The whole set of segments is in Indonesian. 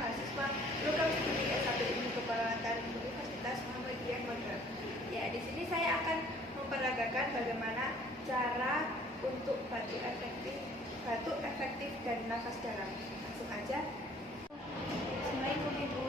mahasiswa program studi S1 Ilmu Keperawatan Universitas Muhammadiyah Magelang. Ya, di sini saya akan memperagakan bagaimana cara untuk batuk efektif dan nafas dalam. Langsung aja. Assalamualaikum Ibu.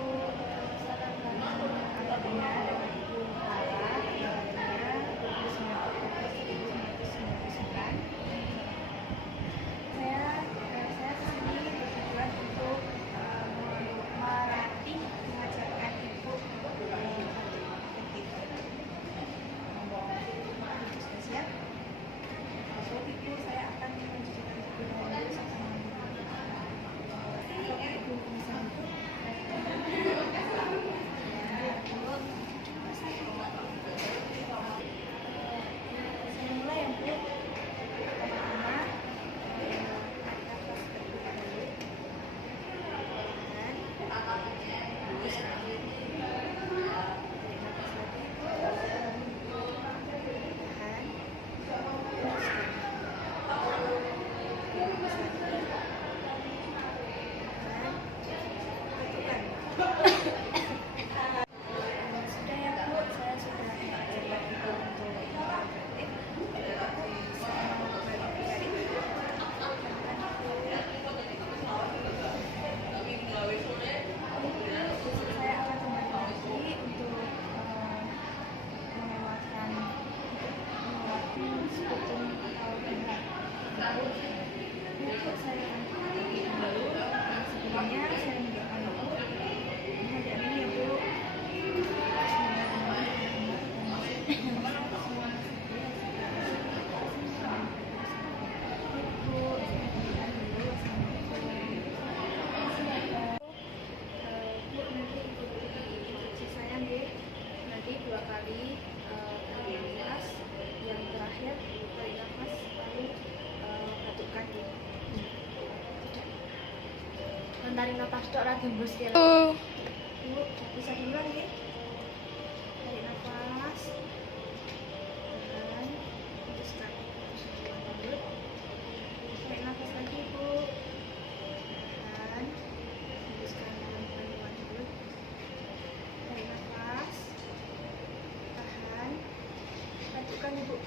Tarik nafas tok ra gembus ya. Ibu bisa diulang ya. Tarik nafas. Dan hembuskan. Tarik nafas lagi, Bu. Dan hembuskan pelan-pelan dulu. Tarik nafas. Tahan. Batukkan, Ibu.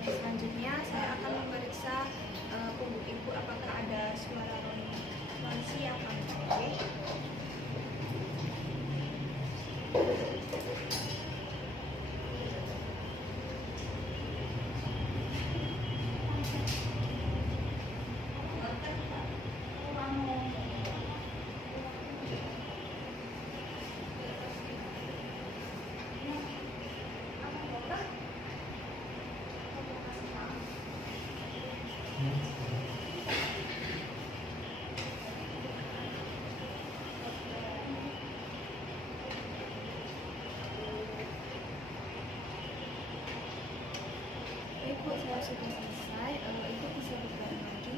Selanjutnya saya akan memeriksa punggung Ibu apakah ada suara ronsi yang oke. Ibu, saya sudah selesai. Ibu bisa bergerak lagi.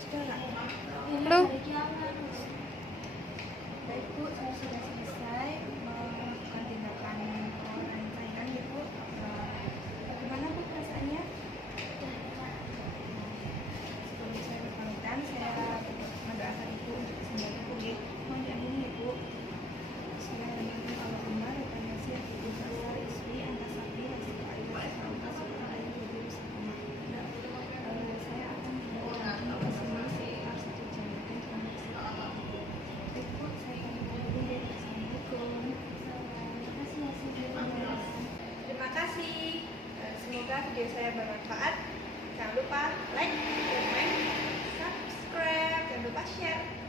Sekarang. Halo. Baik, Bu, saya sudah selesai melakukan tindakan rangkaian, Ibu. Bagaimana, Bu, perasaannya? Sebelum saya berpamitan, saya mendoakan Ibu untuk kesembuhan Ibu. Mohon diampuni, Ibu. Terima kasih. Semoga video saya bermanfaat. Jangan lupa like, comment, subscribe, jangan lupa share.